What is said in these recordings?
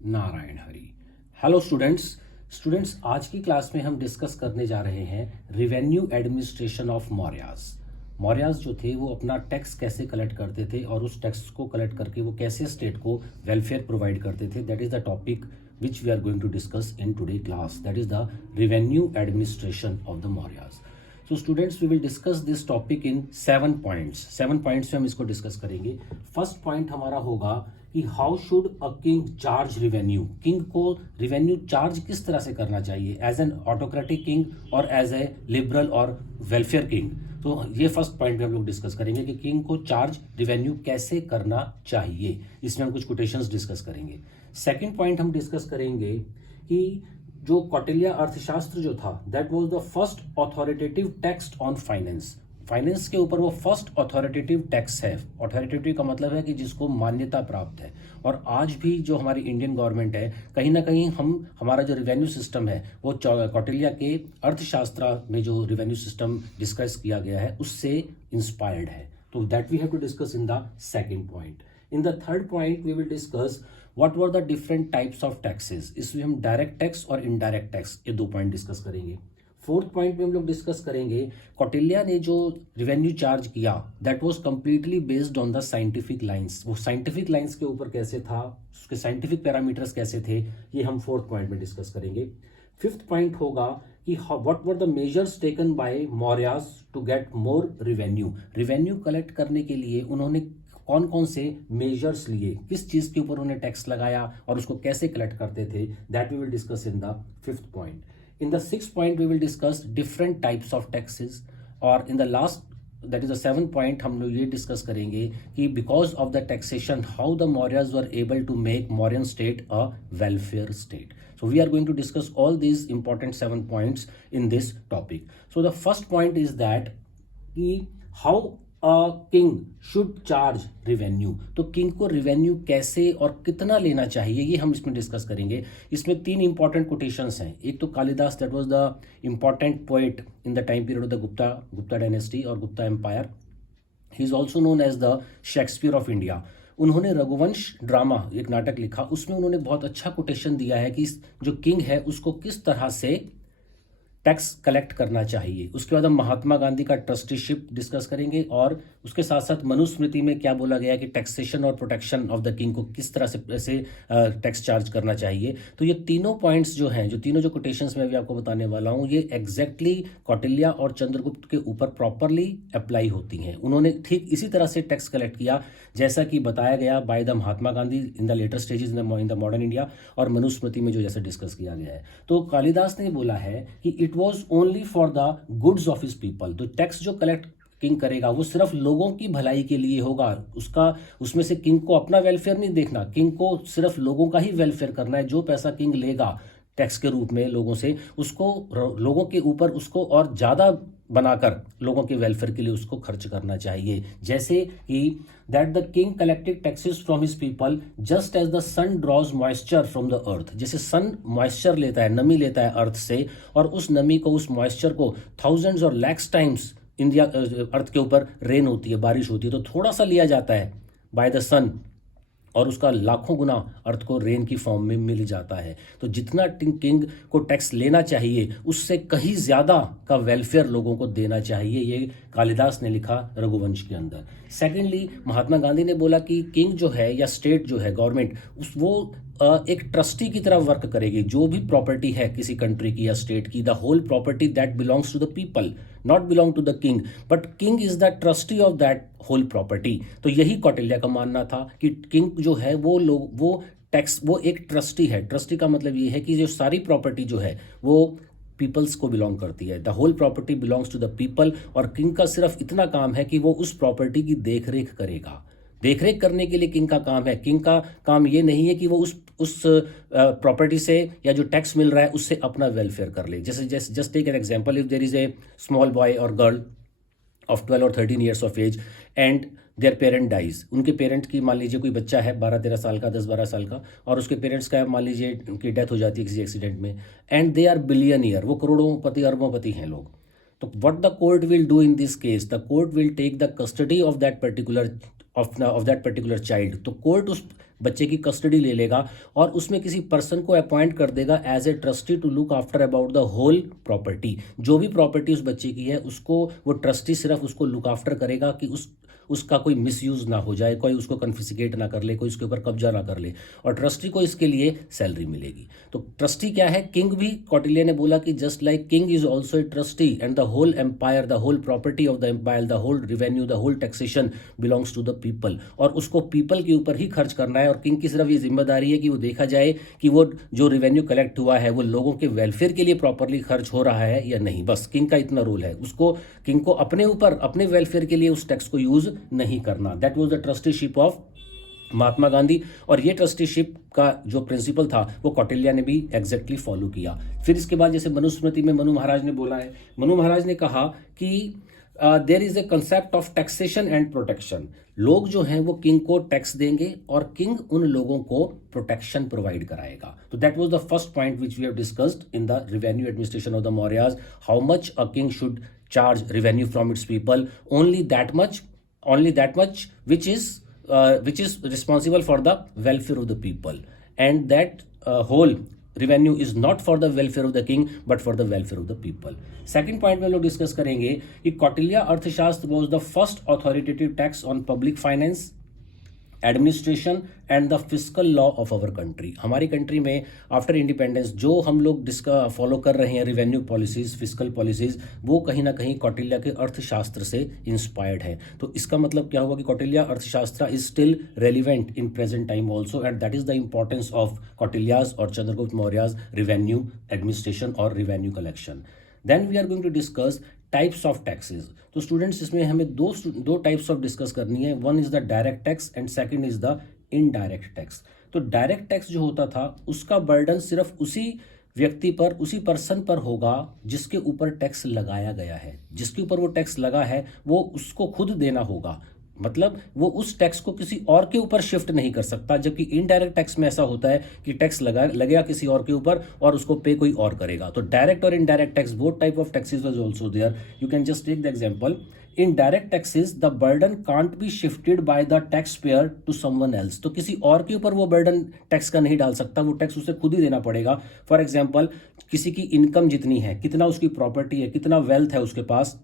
Narayan Hari. Hello students आज की class में हम डिस्कस करने जा रहे हैं रिवेन्यू एडमिनिस्ट्रेशन ऑफ मौर्यास जो थे वो अपना टैक्स कैसे कलेक्ट करते थे और उस टैक्स को कलेक्ट करके वो कैसे स्टेट को वेलफेयर प्रोवाइड करते थे। That is the topic which we are going to discuss in today class, that is the revenue administration of the Mauryas. So students, we will discuss this topic in 7 points में हम इसको discuss करेंगे। First point हमारा होगा कि how should a king charge revenue, king को revenue charge किस तरह से करना चाहिए, एज एन ऑटोक्रेटिक किंग और एज ए लिबरल और वेलफेयर किंग। तो ये फर्स्ट पॉइंट में हम लोग डिस्कस करेंगे कि किंग को चार्ज रिवेन्यू कैसे करना चाहिए। इसमें हम कुछ कोटेशंस डिस्कस करेंगे। सेकंड पॉइंट हम डिस्कस करेंगे कि जो कौटिल्य अर्थशास्त्र जो था, that was the first authoritative text on finance के ऊपर वो फर्स्ट ऑथोरिटेटिव टैक्स है। ऑथोरिटेटिव का मतलब है कि जिसको मान्यता प्राप्त है। और आज भी जो हमारी इंडियन गवर्नमेंट है, कहीं ना कहीं हमारा जो रिवेन्यू सिस्टम है वो कौटिल्य के अर्थशास्त्र में जो रिवेन्यू सिस्टम डिस्कस किया गया है उससे इंस्पायर्ड है। तो that we have to discuss in the second point. In the third point we will discuss what were the different types of taxes. इसमें हम डायरेक्ट टैक्स और इनडायरेक्ट टैक्स ये 2 पॉइंट डिस्कस करेंगे। फोर्थ पॉइंट में हम लोग discuss करेंगे कौटिल्य ने जो रिवेन्यू चार्ज किया that was completely based on the scientific lines. वो साइंटिफिक लाइंस के ऊपर कैसे था, उसके साइंटिफिक पैरामीटर्स कैसे थे, ये हम फोर्थ पॉइंट में डिस्कस करेंगे। फिफ्थ पॉइंट होगा कि what were the measures taken by Mauryas to get more revenue collect करने के लिए उन्होंने कौन कौन से मेजर्स लिए, किस चीज के ऊपर उन्हें टैक्स लगाया और उसको कैसे कलेक्ट करते थे, that we will discuss in the fifth point. In the sixth point we will discuss different types of taxes. और in the last that is the seventh point हम लोग ये डिस्कस करेंगे कि because of the taxation how the Mauryas were able to make Mauryan state a welfare state. So we are going to discuss all these important 7 points in this topic. So the first point is that how a king should charge revenue। तो king को revenue कैसे और कितना लेना चाहिए ये हम इसमें डिस्कस करेंगे। इसमें 3 इंपॉर्टेंट कोटेशंस हैं। एक तो Kalidas, that was the important poet in the time period of the Gupta dynasty और Gupta empire. He is also known as the Shakespeare of India. उन्होंने रघुवंश ड्रामा एक नाटक लिखा, उसमें उन्होंने बहुत अच्छा कोटेशन दिया है कि जो किंग है उसको किस तरह से टैक्स कलेक्ट करना चाहिए। उसके बाद हम महात्मा गांधी का ट्रस्टीशिप डिस्कस करेंगे और उसके साथ साथ मनुस्मृति में क्या बोला गया है कि टैक्सेशन और प्रोटेक्शन ऑफ द किंग को किस तरह से टैक्स चार्ज करना चाहिए। तो ये तीनों पॉइंट्स जो हैं, जो तीनों जो कोटेशंस मैं भी आपको बताने वाला हूँ, ये एग्जैक्टली कौटिल्य और चंद्रगुप्त के ऊपर प्रॉपरली अप्लाई होती हैं। उन्होंने ठीक इसी तरह से टैक्स कलेक्ट किया जैसा कि बताया गया by the Mahatma Gandhi in the later stages in the modern India और मनुस्मृति में जो जैसे डिस्कस किया गया है। तो कालिदास ने बोला है कि it was only for the goods of his people. तो टैक्स जो कलेक्ट किंग करेगा वो सिर्फ लोगों की भलाई के लिए होगा। उसमें से किंग को अपना वेलफेयर नहीं देखना, किंग को सिर्फ लोगों का ही वेलफेयर करना है। जो पैसा किंग लेगा टैक्स के रूप में लोगों से, उसको लोगों के ऊपर उसको और ज़्यादा बनाकर लोगों के वेलफेयर के लिए उसको खर्च करना चाहिए। जैसे कि that the king collected taxes from his people just as the sun draws moisture from the earth. जैसे सन मॉइस्चर लेता है, नमी लेता है अर्थ से, और उस नमी को, उस मॉइस्चर को थाउजेंड्स और लैक्स टाइम्स इंडिया अर्थ के ऊपर रेन होती है, बारिश होती है, तो थोड़ा सा लिया जाता है बाय द सन और उसका लाखों गुना अर्थ को रेन की फॉर्म में मिल जाता है। तो जितना किंग को टैक्स लेना चाहिए उससे कहीं ज्यादा का वेलफेयर लोगों को देना चाहिए। ये कालिदास ने लिखा रघुवंश के अंदर। सेकेंडली, महात्मा गांधी ने बोला कि किंग जो है या स्टेट जो है, गवर्नमेंट, वो एक ट्रस्टी की तरह वर्क करेगी। जो भी प्रॉपर्टी है किसी कंट्री की या स्टेट की, the whole property that belongs to the people, not belong to the king, but king is the trustee of that whole property. तो यही कौटिल्य का मानना था कि किंग जो है वो एक ट्रस्टी है। ट्रस्टी का मतलब ये है कि जो सारी प्रॉपर्टी जो है वो पीपल्स को बिलोंग करती है। The whole property belongs to the people, और किंग का सिर्फ इतना काम है कि वो उस प्रॉपर्टी की देखरेख करेगा। देखरेख करने के लिए किंग का काम है। किंग का काम ये नहीं है कि वो उस प्रॉपर्टी से या जो टैक्स मिल रहा है उससे अपना वेलफेयर कर ले। जैसे just take an example, if there is a small boy और गर्ल ऑफ 12 और 13 years of age and their parent dies. उनके पेरेंट की, मान लीजिए कोई बच्चा है 12-13 साल का, 10-12 साल का, और उसके पेरेंट्स का मान लीजिए उनकी डेथ हो जाती है किसी एक्सीडेंट में, एंड दे आर बिलियनियर, वो करोड़ोंपति अरबोंपति हैं लोग। तो what the court will do in this case, the court will take the custody of that particular of that particular child, तो कोर्ट उस बच्चे की कस्टडी ले लेगा और उसमें किसी पर्सन को अपॉइंट कर देगा as a trustee to look after about the whole property. जो भी प्रॉपर्टी उस बच्चे की है उसको वो ट्रस्टी सिर्फ उसको लुक आफ्टर करेगा कि उसका कोई मिसयूज ना हो जाए, कोई उसको कन्फिस्केट ना कर ले, कोई उसके ऊपर कब्जा ना कर ले, और ट्रस्टी को इसके लिए सैलरी मिलेगी। तो ट्रस्टी क्या है? किंग भी, कौटिल्य ने बोला कि just like king is also a trustee and the whole empire, the whole property of the empire, the whole revenue, the whole taxation belongs to the people, और उसको पीपल के ऊपर ही खर्च करना है। और किंग की सिर्फ ये जिम्मेदारी है कि वो देखा जाए कि वो जो रिवेन्यू कलेक्ट हुआ है वो लोगों के वेलफेयर के लिए प्रॉपरली खर्च हो रहा है या नहीं। बस किंग का इतना रोल है, उसको किंग को अपने ऊपर अपने वेलफेयर के लिए उस टैक्स को यूज नहीं करना। That was the trusteeship of Mahatma Gandhi, और ये ट्रस्टीशिप का जो प्रिंसिपल था वो कौटिल्य ने भी एग्जैक्टली फॉलो किया। फिर इसके बाद जैसे मनुस्मृति में मनु महाराज ने बोला है, मनु महाराज ने कहा कि there is a concept of taxation and protection. लोग जो हैं वो किंग को टैक्स देंगे और किंग उन लोगों को प्रोटेक्शन प्रोवाइड कराएगा। तो that was the first point which we have discussed in the revenue administration of the Mauryas, how much a king should charge revenue from its people, only that much which is responsible for the welfare of the people, and that whole revenue is not for the welfare of the king but for the welfare of the people. Second point में हम लोग discuss करेंगे कि कौटिल्य अर्थशास्त्र was the first authoritative tax on public finance, administration and the fiscal law of our country. हमारी country में after independence जो हम लोग फॉलो कर रहे हैं रिवेन्यू पॉलिसीज, फिस्कल पॉलिसीज, वो कहीं ना कहीं कौटिल्य के अर्थशास्त्र से इंस्पायर्ड है। तो इसका मतलब क्या होगा कि Kautilya Arthashastra is still relevant in present time also, and that is the importance of Kautilya's और चंद्रगुप्त मौर्याज रिवेन्यू एडमिनिस्ट्रेशन और revenue collection. Then we are going to discuss types of taxes. तो स्टूडेंट्स इसमें हमें दो टाइप्स ऑफ डिस्कस करनी है। One is the direct tax and second is the indirect tax. तो direct tax जो होता था उसका बर्डन सिर्फ उसी व्यक्ति पर, उसी पर्सन पर होगा जिसके ऊपर टैक्स लगाया गया है। जिसके ऊपर वो टैक्स लगा है वो उसको खुद देना होगा, मतलब वो उस टैक्स को किसी और के ऊपर शिफ्ट नहीं कर सकता। जबकि इनडायरेक्ट टैक्स में ऐसा होता है कि टैक्स लगेगा किसी और के ऊपर और उसको पे कोई और करेगा। तो डायरेक्ट और indirect tax, both type of taxes was also there. You can just take the example, in direct taxes the burden can't be shifted by the tax payer to someone else. तो किसी और के ऊपर वो burden tax का नहीं डाल सकता, वो टैक्स उसे खुद ही देना पड़ेगा। फॉर एग्जाम्पल, किसी की इनकम जितनी है, कितना उसकी प्रॉपर्टी है, कितना वेल्थ है उसके पास,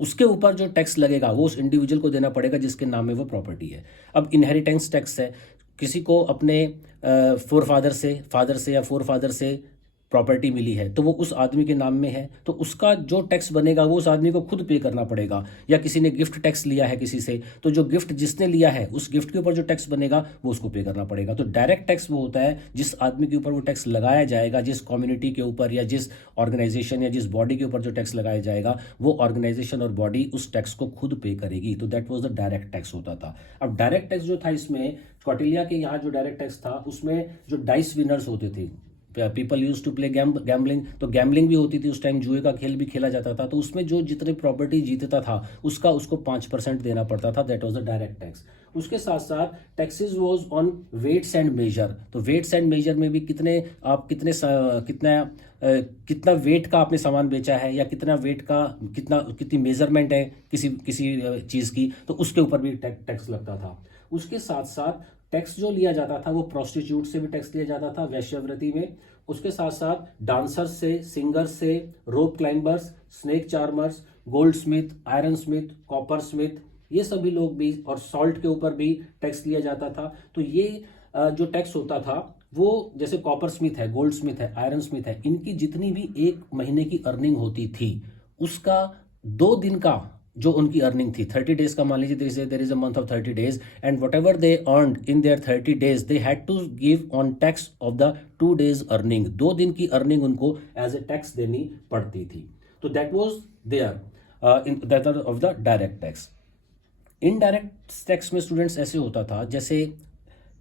उसके ऊपर जो टैक्स लगेगा वो उस इंडिविजुअल को देना पड़ेगा जिसके नाम में वो प्रॉपर्टी है। अब इनहेरिटेंस टैक्स है, किसी को अपने फादर से या फोर फादर से प्रॉपर्टी मिली है तो वो उस आदमी के नाम में है, तो उसका जो टैक्स बनेगा वो उस आदमी को खुद पे करना पड़ेगा। या किसी ने गिफ्ट टैक्स लिया है किसी से, तो जो गिफ्ट जिसने लिया है उस गिफ्ट के ऊपर जो टैक्स बनेगा वो उसको पे करना पड़ेगा। तो डायरेक्ट टैक्स वो होता है जिस आदमी के ऊपर वो टैक्स लगाया जाएगा, जिस कम्युनिटी के ऊपर या जिस ऑर्गेनाइजेशन या जिस बॉडी के ऊपर जो टैक्स लगाया जाएगा वो ऑर्गेनाइजेशन और बॉडी उस टैक्स को खुद पे करेगी। तो that was the direct tax होता था। अब डायरेक्ट टैक्स जो था, इसमें कौटिल्य के यहाँ जो डायरेक्ट टैक्स था उसमें जो डाइस विनर्स होते थे, people use to play gambling, तो गैम्बलिंग भी होती थी उस टाइम, जुए का खेल भी खेला जाता था। तो उसमें जो जितने प्रॉपर्टी जीतता था उसको 5% देना पड़ता था। That was the direct tax. उसके साथ साथ taxes was on weights and measure. तो वेट्स एंड मेजर में भी कितना वेट का आपने सामान बेचा है या कितना वेट का कितनी मेजरमेंट है किसी चीज की, तो उसके ऊपर भी टैक्स लगता था। उसके साथ साथ टैक्स जो लिया जाता था वो प्रोस्टिट्यूट से भी टैक्स लिया जाता था, वेश्यावृत्ति में। उसके साथ साथ डांसर्स से, सिंगर्स से, rope climbers, snake charmers, gold smith, iron smith, copper smith, ये सभी लोग भी, और सॉल्ट के ऊपर भी टैक्स लिया जाता था। तो ये जो टैक्स होता था वो जैसे कॉपर स्मिथ है, गोल्ड स्मिथ है, आयरन स्मिथ है, इनकी जितनी भी एक महीने की अर्निंग होती थी उसका 2 दिन का जो उनकी अर्निंग थी, 30 डेज का मान लीजिए, there is a month of 30 days, and whatever they earned in their 30 days they had to give on tax of the 2 days earning. 2 दिन की अर्निंग उनको एज ए टैक्स देनी पड़ती थी। तो that was there in that of the direct tax. Indirect tax में students ऐसे होता था, जैसे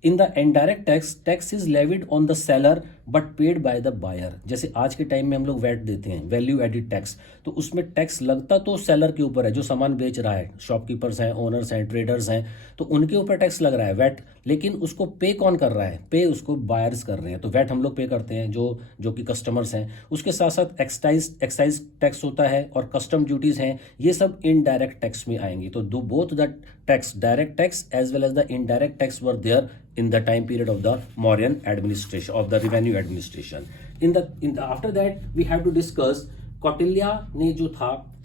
in the indirect tax is levied on the seller but paid by the buyer. जैसे आज के टाइम में हम लोग वैट देते हैं, वैल्यू एडिड टैक्स, तो उसमें टैक्स लगता तो सेलर के ऊपर है जो सामान बेच रहा है, शॉपकीपर्स हैं, ओनर्स हैं, ट्रेडर्स हैं, तो उनके ऊपर टैक्स लग रहा है वैट, लेकिन उसको पे कौन कर रहा है? पे उसको बायर्स कर रहे हैं। तो वैट हम लोग पे करते हैं जो कि कस्टमर्स हैं। उसके साथ साथ एक्साइज टैक्स होता है और कस्टम ड्यूटीज हैं, ये सब इनडायरेक्ट टैक्स में आएंगे। तो both the tax, direct tax as well as the indirect tax were there in the time period of the Mauryan administration, of the revenue administration. After that we have to discuss Kautilya ने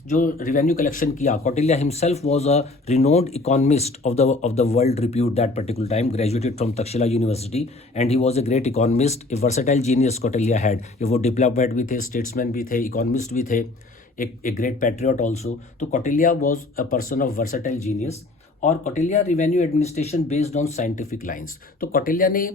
जो revenue collection किया. Kautilya himself was a renowned economist of the world repute that particular time, graduated from Takshila University, and he was a great economist, a versatile genius Kautilya had. वो diplomat भी थे, statesman भी थे, economist भी थे, एक great patriot also. तो Kautilya was a person of versatile genius. और Kautilya revenue administration based on scientific lines. तो कौटिल्य ने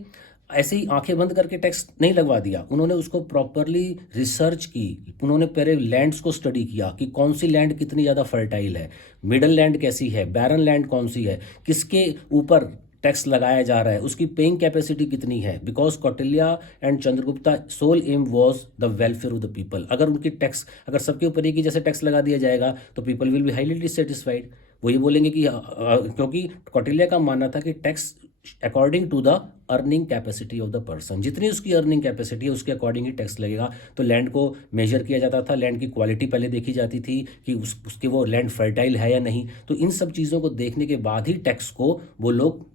ऐसे ही आंखें बंद करके टैक्स नहीं लगवा दिया, उन्होंने उसको प्रॉपरली रिसर्च की. उन्होंने पहले लैंड्स को स्टडी किया कि कौन सी लैंड कितनी ज़्यादा फर्टाइल है, मिडल लैंड कैसी है, बैरन लैंड कौन सी है, किसके ऊपर टैक्स लगाया जा रहा है, उसकी पेइंग कैपेसिटी कितनी है. Because Kautilya and Chandragupta sole aim was the welfare of the people. अगर सबके ऊपर एक ही जैसे टैक्स लगा दिया जाएगा तो people will be highly dissatisfied. वो ये बोलेंगे कि क्योंकि कौटिल्य का मानना था कि tax according to the earning capacity of the person, जितनी उसकी अर्निंग कैपेसिटी है उसके अकॉर्डिंग ही टैक्स लगेगा. तो लैंड को मेजर किया जाता था, लैंड की क्वालिटी पहले देखी जाती थी कि उसके वो लैंड फर्टाइल है या नहीं. तो इन सब चीज़ों को देखने के बाद ही टैक्स को वो लोग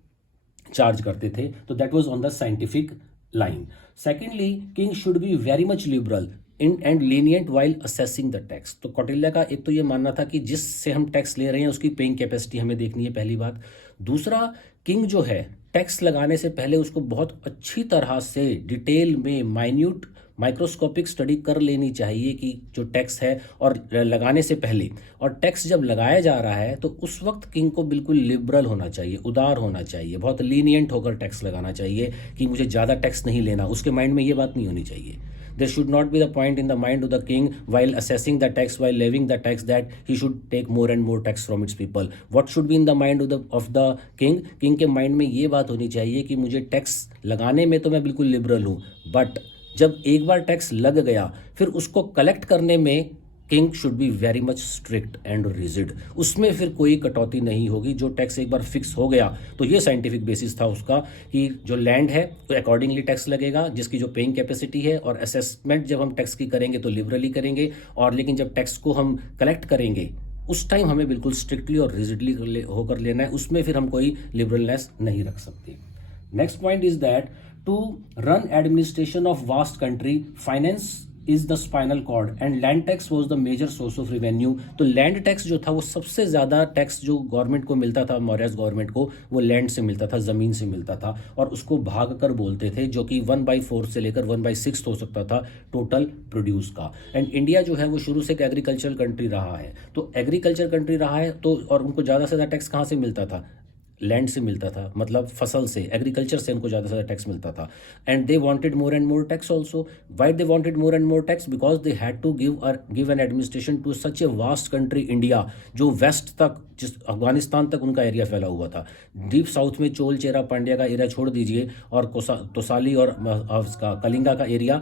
चार्ज करते थे. तो that was on the scientific line. Secondly, king should be very much liberal and lenient while assessing the tax. तो कौटिल्य का एक तो ये मानना था कि जिससे हम टैक्स ले रहे हैं उसकी पेइंग कैपेसिटी हमें देखनी है, पहली बात. दूसरा, किंग जो है टैक्स लगाने से पहले उसको बहुत अच्छी तरह से डिटेल में माइन्यूट माइक्रोस्कोपिक स्टडी कर लेनी चाहिए कि जो टैक्स है, और लगाने से पहले. और टैक्स जब लगाया जा रहा है तो उस वक्त किंग को बिल्कुल लिबरल होना चाहिए, उदार होना चाहिए, बहुत लीनियंट होकर टैक्स लगाना चाहिए कि मुझे ज़्यादा टैक्स नहीं लेना. उसके माइंड में ये बात नहीं होनी चाहिए. There should not be the point in the mind of the king while assessing the tax, while levying the tax, that he should take more and more tax from its people. What should be in the mind of the king? King के mind में ये बात होनी चाहिए कि मुझे tax लगाने में तो मैं बिल्कुल लिबरल हूँ, बट जब एक बार टैक्स लग गया फिर उसको कलेक्ट करने में king should be very much strict and rigid. उसमें फिर कोई कटौती नहीं होगी. जो टैक्स एक बार फिक्स हो गया तो ये साइंटिफिक बेसिस था उसका कि जो लैंड है तो अकॉर्डिंगली टैक्स लगेगा, जिसकी जो पेइंग कैपेसिटी है. और असेसमेंट जब हम टैक्स की करेंगे तो लिबरली करेंगे, और लेकिन जब टैक्स को हम कलेक्ट करेंगे उस टाइम हमें बिल्कुल स्ट्रिक्टली और रिजिडली होकर लेना है. उसमें फिर हम कोई लिबरलनेस नहीं रख सकते. Next point is that to run administration of vast country, finance is the spinal cord and land tax was the major source of revenue. तो लैंड टैक्स जो था वो सबसे ज़्यादा टैक्स जो गवर्नमेंट को मिलता था, मौर्य गवर्नमेंट को, वो लैंड से मिलता था, ज़मीन से मिलता था. और उसको भाग कर बोलते थे, जो कि 1/4 से लेकर 1/6 हो सकता था टोटल प्रोड्यूस का. एंड इंडिया जो है वो शुरू से एक एग्रीकल्चर कंट्री रहा है. तो एग्रीकल्चर कंट्री रहा है तो, और उनको ज़्यादा से ज़्यादा टैक्स कहाँ से मिलता था? लैंड से मिलता था, मतलब फसल से, एग्रीकल्चर से उनको ज़्यादा से ज़्यादा टैक्स मिलता था. And they wanted more and more tax also. Why they wanted more and more tax? Because they had to give an administration to such a vast country India, जो वेस्ट तक, जिस अफगानिस्तान तक उनका एरिया फैला हुआ था. डीप साउथ में चोल, चेरा, पांड्या का एरिया छोड़ दीजिए, और तोसाली और उसका कलिंगा का एरिया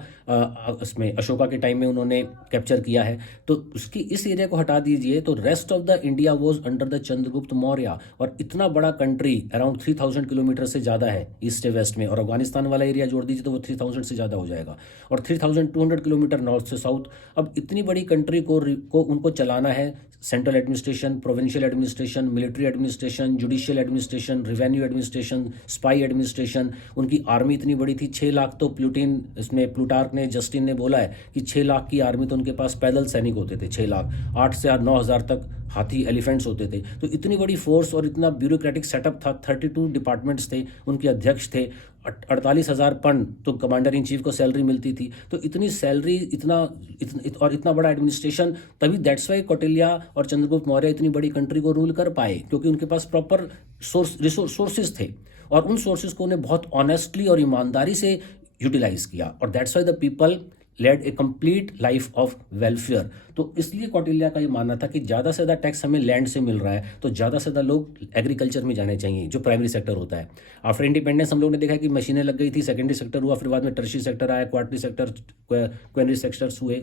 इसमें अशोका के टाइम में उन्होंने कैप्चर किया है. तो उसकी इस एरिया को हटा दीजिए तो rest of the India was under the Chandragupta Maurya. और इतना बड़ा कंट्री अराउंड 3000 किलोमीटर से ज़्यादा है ईस्ट से वेस्ट में, और अफगानिस्तान वाला एरिया जोड़ दीजिए तो वो 3000 से ज़्यादा हो जाएगा, और 3200 किलोमीटर नॉर्थ से साउथ. अब इतनी बड़ी कंट्री को उनको चलाना है. Central administration, provincial administration, military administration, judicial administration, revenue administration, spy administration. उनकी आर्मी इतनी बड़ी थी, 6 लाख. तो प्लूटार्क ने, जस्टिन ने बोला है कि 6 लाख की आर्मी. तो उनके पास पैदल सैनिक होते थे 6 लाख, 8 से 9 हज़ार तक हाथी, एलिफेंट्स होते थे. तो इतनी बड़ी फोर्स और इतना ब्यूरोक्रेटिक सेटअप था. 32 डिपार्टमेंट्स थे, उनके अध्यक्ष थे. 48,000 पन तो कमांडर इन चीफ को सैलरी मिलती थी. तो इतनी सैलरी, इतना बड़ा एडमिनिस्ट्रेशन. तभी दैट्स वाई कौटिल्य और चंद्रगुप्त मौर्य इतनी बड़ी कंट्री को रूल कर पाए, क्योंकि उनके पास प्रॉपर सोर्सेज थे, और उन सोर्सेज को उन्हें बहुत ऑनेस्टली और ईमानदारी से यूटिलाइज किया. और that's why the people led a complete life of welfare. तो इसलिए कौटिल्य का ये मानना था कि ज़्यादा से ज़्यादा टैक्स हमें लैंड से मिल रहा है तो ज़्यादा से ज़्यादा लोग एग्रीकल्चर में जाने चाहिए, जो प्राइमरी सेक्टर होता है. आफ्टर इंडिपेंडेंस हम लोग ने देखा कि मशीनें लग गई थी, सेकेंडरी सेक्टर हुआ, फिर बाद में टर्शियरी सेक्टर आया, क्वार्टरी सेक्टर, क्वेनरी सेक्टर्स हुए.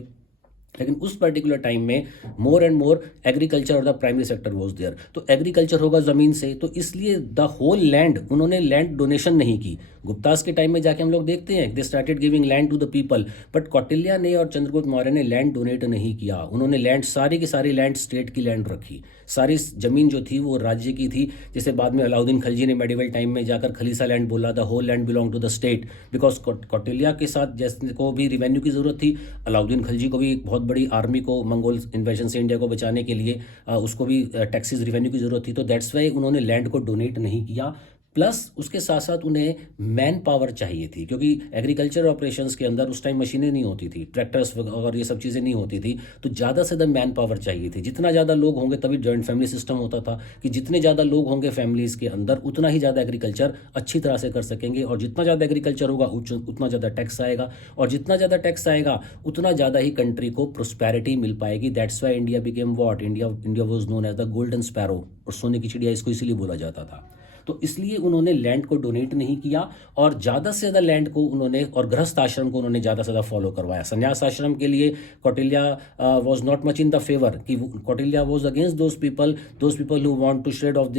लेकिन उस पर्टिकुलर टाइम में मोर एंड मोर एग्रीकल्चर और the primary sector was there. तो एग्रीकल्चर होगा ज़मीन से, तो इसलिए द होल लैंड, उन्होंने लैंड डोनेशन नहीं की, गुप्तास के टाइम में जाके हम लोग देखते हैं they started giving land to the people, but Kautilya ने और चंद्रगुप्त मौर्य ने लैंड डोनेट नहीं किया। उन्होंने लैंड, सारी की सारी लैंड स्टेट की लैंड रखी, सारी जमीन जो थी वो राज्य की थी। जैसे बाद में अलाउद्दीन खिलजी ने मेडिवल टाइम में जाकर खलीसा लैंड बोला, the whole land belong to the state, because Kautilya के साथ जैसे को भी रिवेन्यू की जरूरत थी, अलाउद्दीन खिलजी को भी एक बहुत बड़ी आर्मी को मंगोल इन्वेजन से इंडिया को बचाने के लिए उसको भी टैक्सेस रिवेन्यू की जरूरत थी। तो दैट्स वाई उन्होंने लैंड को डोनेट नहीं किया। प्लस उसके साथ साथ उन्हें मैन पावर चाहिए थी, क्योंकि एग्रीकल्चर ऑपरेशंस के अंदर उस टाइम मशीनें नहीं होती थी, ट्रैक्टर्स और ये सब चीज़ें नहीं होती थी, तो ज़्यादा से ज़्यादा मैन पावर चाहिए थी। जितना ज़्यादा लोग होंगे, तभी जॉइंट फैमिली सिस्टम होता था कि जितने ज़्यादा लोग होंगे फैमिलीज़ के अंदर उतना ही ज़्यादा एग्रीकल्चर अच्छी तरह से कर सकेंगे, और जितना ज़्यादा एग्रीकल्चर होगा उतना ज़्यादा टैक्स आएगा, और जितना ज़्यादा टैक्स आएगा उतना ज़्यादा ही कंट्री को प्रोस्पेरिटी मिल पाएगी। That's why India became what, India was known as the golden sparrow, और सोने की चिड़िया इसको इसीलिए बोला जाता था। तो इसलिए उन्होंने लैंड को डोनेट नहीं किया, और ज़्यादा से ज़्यादा लैंड को उन्होंने, और गृहस्थ आश्रम को उन्होंने ज़्यादा से ज़्यादा फॉलो करवाया। संन्यास आश्रम के लिए Kautilya was not much in the favour, कि Kautilya was against those people who want to shred off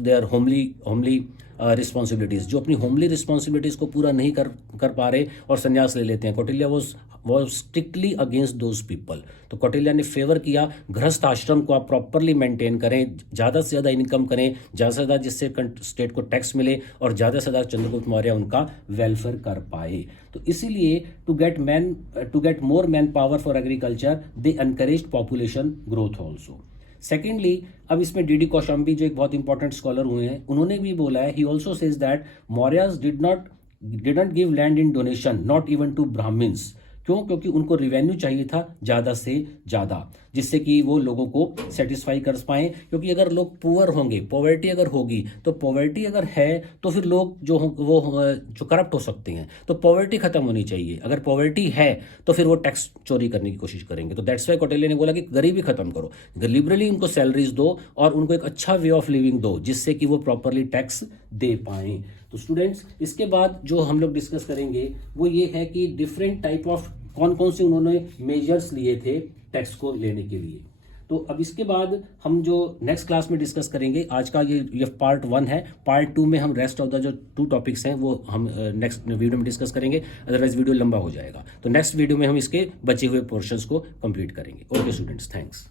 their homely responsibilities, जो अपनी होमली रिस्पॉन्सिबिलिटीज़ को पूरा नहीं कर पा रहे और संन्यास ले लेते हैं। Kautilya was strictly against those people. तो कौटिल्य ने फेवर किया गृहस्थ आश्रम को आप प्रॉपरली मेंटेन करें, ज़्यादा से ज़्यादा इनकम करें, ज़्यादा से ज़्यादा जिससे स्टेट को टैक्स मिले, और ज़्यादा से ज़्यादा चंद्रगुप्त मौर्य उनका वेलफेयर कर पाए। तो इसीलिए to get more man power for agriculture they encouraged population growth also. Secondly, अब इसमें डीडी कौशाम्बी जो एक बहुत इंपॉर्टेंट स्कॉलर हुए हैं, उन्होंने भी बोला है, he also says that Mauryas did not give land in donation, not even to Brahmins. क्यों? क्योंकि उनको रिवेन्यू चाहिए था ज़्यादा से ज़्यादा, जिससे कि वो लोगों को सेटिस्फाई कर पाएँ। क्योंकि अगर लोग पुअर होंगे, पॉवर्टी अगर होगी, तो पॉवर्टी अगर है तो फिर लोग जो करप्ट हो सकते हैं। तो पॉवर्टी खत्म होनी चाहिए। अगर पॉवर्टी है तो फिर वो टैक्स चोरी करने की कोशिश करेंगे। तो दैट्स वाई कौटिल्य ने बोला कि गरीबी खत्म करो, लिबरली उनको सैलरीज दो, और उनको एक अच्छा वे ऑफ लिविंग दो, जिससे कि वो प्रॉपरली टैक्स दे पाएँ। तो स्टूडेंट्स, इसके बाद जो हम लोग डिस्कस करेंगे वो ये है कि डिफरेंट टाइप ऑफ कौन कौन से उन्होंने मेजर्स लिए थे टैक्स को लेने के लिए। तो अब इसके बाद हम जो नेक्स्ट क्लास में डिस्कस करेंगे, आज का ये पार्ट 1 है, पार्ट 2 में हम रेस्ट ऑफ द जो 2 टॉपिक्स हैं वो हम नेक्स्ट वीडियो में डिस्कस करेंगे, अदरवाइज वीडियो लंबा हो जाएगा। तो नेक्स्ट वीडियो में हम इसके बचे हुए पोर्शंस को कंप्लीट करेंगे। Okay students, thanks.